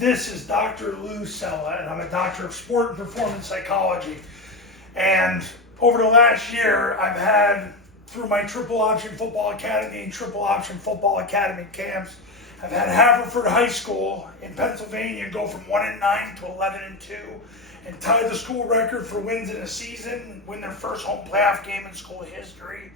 This is Dr. Lou Sella, and I'm a doctor of sport and performance psychology. And over the last year, I've had, through my Triple Option Football Academy and Triple Option Football Academy camps, I've had Haverford High School in Pennsylvania go from 1-9 to 11-2, and tie the school record for wins in a season, and win their first home playoff game in school history.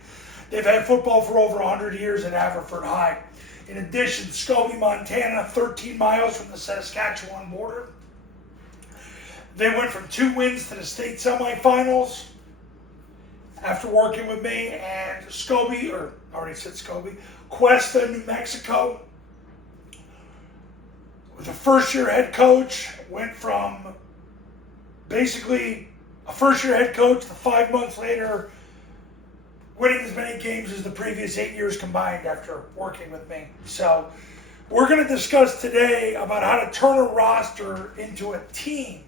They've had football for over 100 years at Haverford High. In addition, Scobie, Montana, 13 miles from the Saskatchewan border. They went from 2 wins to the state semifinals after working with me. And Cuesta, New Mexico, with a first-year head coach, went from basically a first-year head coach to 5 months later winning as many games as the previous 8 years combined after working with me. So we're going to discuss today about how to turn a roster into a team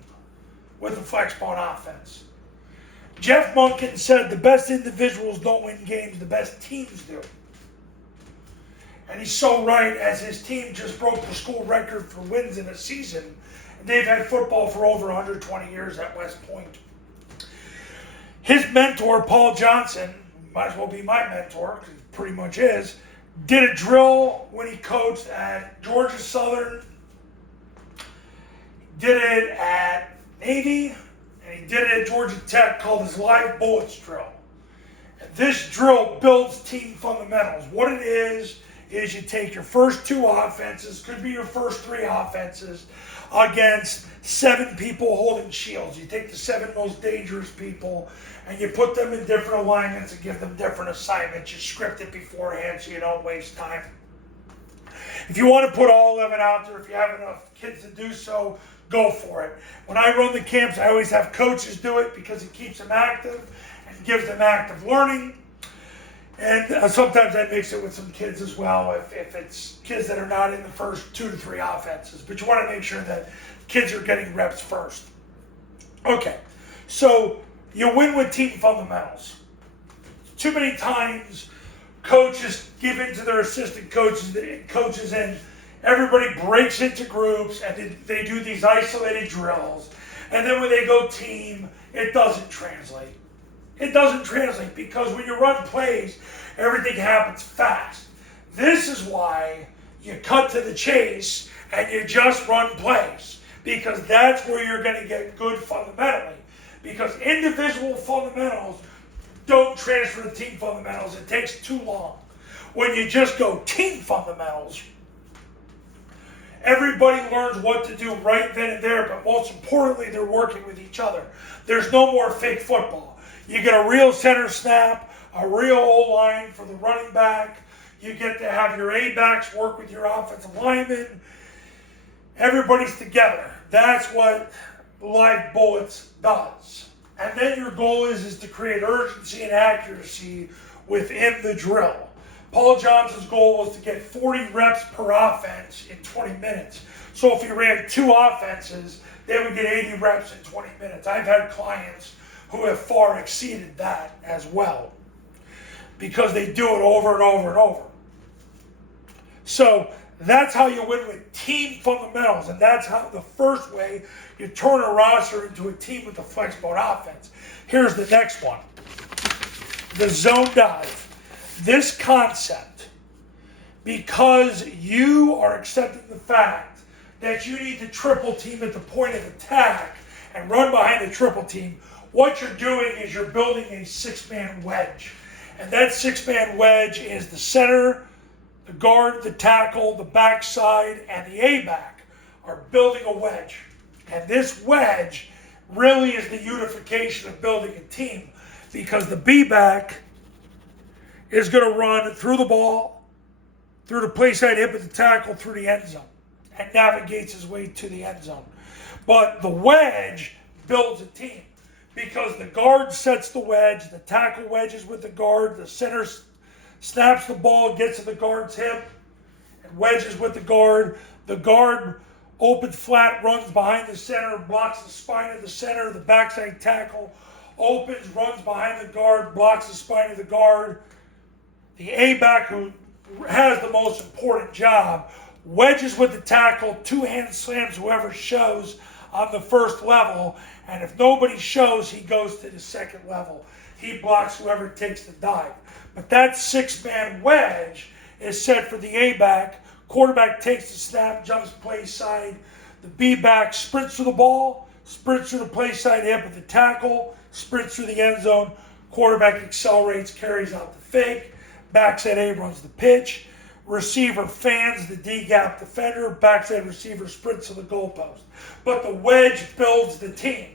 with the Flexbone offense. Jeff Monken said the best individuals don't win games, the best teams do. And he's so right, as his team just broke the school record for wins in a season. And they've had football for over 120 years at West Point. His mentor, Paul Johnson, might as well be my mentor, because he pretty much is, did a drill when he coached at Georgia Southern, did it at Navy, and he did it at Georgia Tech, called his Live Bullets drill. And this drill builds team fundamentals. What it is you take your first 2 offenses, could be your first 3 offenses, against 7 people holding shields. You take the 7 most dangerous people and you put them in different alignments and give them different assignments. You script it beforehand so you don't waste time. If you want to put all 11 out there, if you have enough kids to do so, go for it. When I run the camps, I always have coaches do it because it keeps them active and gives them active learning. And sometimes I mix it with some kids as well, if it's kids that are not in the first 2 to 3 offenses. But you want to make sure that kids are getting reps first. Okay, so you win with team fundamentals. Too many times, coaches give in to their assistant coaches, and everybody breaks into groups, and they do these isolated drills. And then when they go team, it doesn't translate. It doesn't translate because when you run plays, everything happens fast. This is why you cut to the chase and you just run plays, because that's where you're going to get good fundamentally. Because individual fundamentals don't transfer to team fundamentals. It takes too long. When you just go team fundamentals, everybody learns what to do right then and there, but most importantly, they're working with each other. There's no more fake football. You get a real center snap, a real O-line for the running back. You get to have your A-backs work with your offensive linemen. Everybody's together. That's what Live Bullets does. And then your goal is to create urgency and accuracy within the drill. Paul Johnson's goal was to get 40 reps per offense in 20 minutes. So if you ran 2 offenses, they would get 80 reps in 20 minutes. I've had clients who have far exceeded that as well, because they do it over and over and over. So that's how you win with team fundamentals, and that's how the first way you turn a roster into a team with the Flexbone offense. Here's the next one, the zone dive. This concept, because you are accepting the fact that you need to triple team at the point of attack and run behind the triple team, what you're doing is you're building a 6-man wedge. And that 6-man wedge is the center, the guard, the tackle, the backside, and the A-back are building a wedge. And this wedge really is the unification of building a team, because the B-back is going to run through the ball, through the play side hip of the tackle, through the end zone, and navigates his way to the end zone. But the wedge builds a team, because the guard sets the wedge, the tackle wedges with the guard, the center snaps the ball, gets to the guard's hip, and wedges with the guard opens flat, runs behind the center, blocks the spine of the center, the backside tackle opens, runs behind the guard, blocks the spine of the guard. The A-back, who has the most important job, wedges with the tackle, two-hand slams whoever shows on the first level, and if nobody shows, he goes to the second level. He blocks whoever takes the dive. But that six-man wedge is set for the A-back. Quarterback takes the snap, jumps play side. The B-back sprints to the ball, sprints to the play side hip of the tackle, sprints through the end zone. Quarterback accelerates, carries out the fake. Backside A runs the pitch. Receiver fans the D-gap defender. Backside receiver sprints to the goalpost. But the wedge builds the team.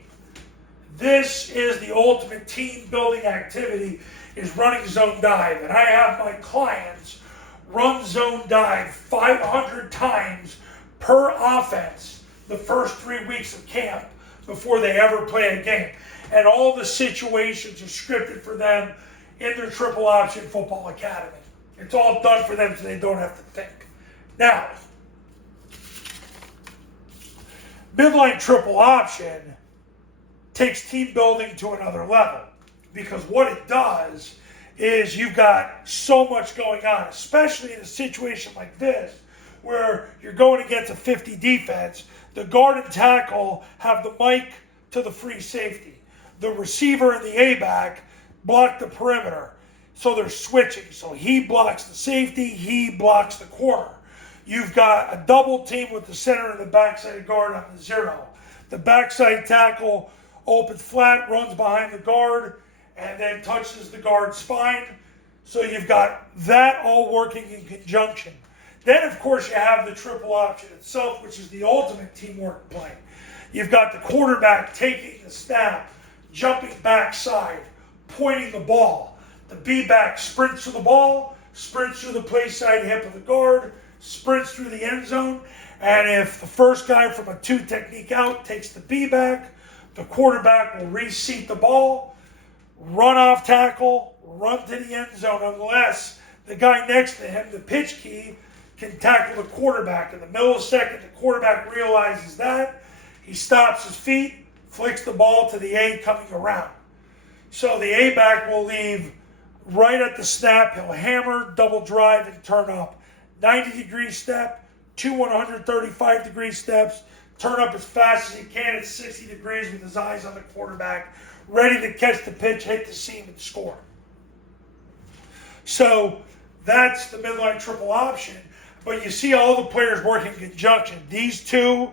This is the ultimate team building activity, is running zone dive. And I have my clients run zone dive 500 times per offense the first 3 weeks of camp before they ever play a game. And all the situations are scripted for them in their Triple Option Football Academy. It's all done for them so they don't have to think. Now, Midline Triple Option takes team building to another level, because what it does is you've got so much going on, especially in a situation like this where you're going against a 50 defense. The guard and tackle have the mic to the free safety. The receiver and the A-back block the perimeter. So they're switching. So he blocks the safety, he blocks the corner. You've got a double team with the center and the backside guard on the zero. The backside tackle opens flat, runs behind the guard, and then touches the guard's spine. So you've got that all working in conjunction. Then, of course, you have the triple option itself, which is the ultimate teamwork play. You've got the quarterback taking the snap, jumping backside, pointing the ball. The B-back sprints to the ball, sprints through the play side hip of the guard, sprints through the end zone, and if the first guy from a two technique out takes the B-back, the quarterback will reseat the ball, run off tackle, run to the end zone, unless the guy next to him, the pitch key, can tackle the quarterback. In the millisecond the quarterback realizes that, he stops his feet, flicks the ball to the A coming around. So the A-back will leave right at the snap. He'll hammer, double drive, and turn up. 90-degree step, two 135-degree steps, turn up as fast as he can at 60 degrees with his eyes on the quarterback, ready to catch the pitch, hit the seam, and score. So that's the midline triple option. But you see all the players working in conjunction. These two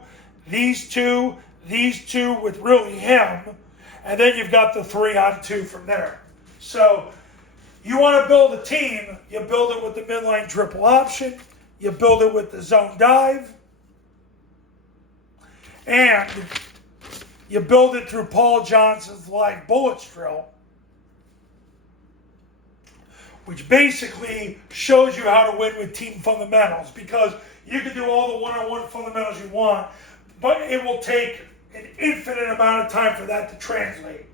with really him, and then you've got the 3-on-2 from there. So you want to build a team, you build it with the midline triple option, you build it with the zone dive, and you build it through Paul Johnson's live bullets drill, which basically shows you how to win with team fundamentals, because you can do all the one-on-one fundamentals you want, but it will take an infinite amount of time for that to translate.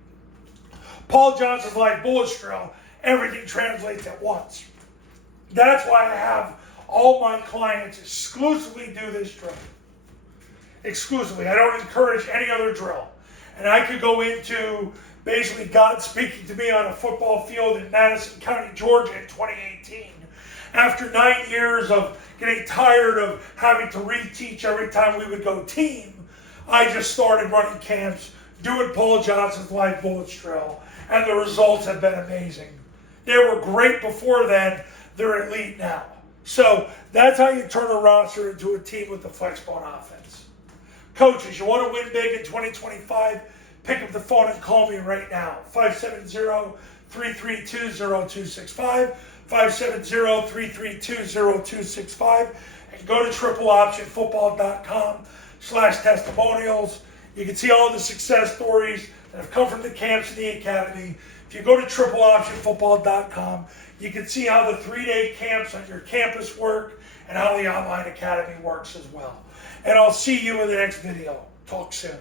Paul Johnson's live bullets drill, everything translates at once. That's why I have all my clients exclusively do this drill. Exclusively. I don't encourage any other drill. And I could go into basically God speaking to me on a football field in Madison County, Georgia in 2018. After 9 years of getting tired of having to reteach every time we would go team, I just started running camps, doing Paul Johnson's live bullets drill, and the results have been amazing. They were great before then, they're elite now. So that's how you turn a roster into a team with the Flexbone offense. Coaches, you want to win big in 2025? Pick up the phone and call me right now. 570-332-0265, 570-332-0265, and go to tripleoptionfootball.com/testimonials. You can see all the success stories that have come from the camps in the academy. If you go to tripleoptionfootball.com, you can see how the 3-day camps on your campus work and how the online academy works as well. And I'll see you in the next video. Talk soon.